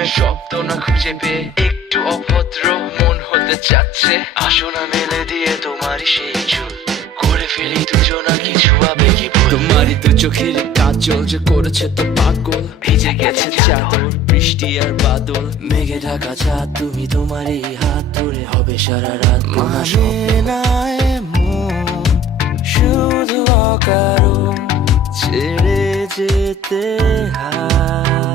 প্রেমের শব্দ না খুঁজে পেয়ে একটু অভদ্র মন হতে চাচ্ছে। আসো না মেলে দিয়ে তোমারই সেই চুল, করে ফেলি দুজনা কিছু আবেগী ভুল। তোমারই দু চোখের কাজল যে করেছে তো পাগল, ভিজে গেছে চাদর বৃষ্টি আর বাদল। মেঘে ঢাকা চাঁদ তুমি তোমারই হাত ধরে হবে সারা রাত। মানে না এমন শুধু অকারণ ছেড়ে যেতে হয়।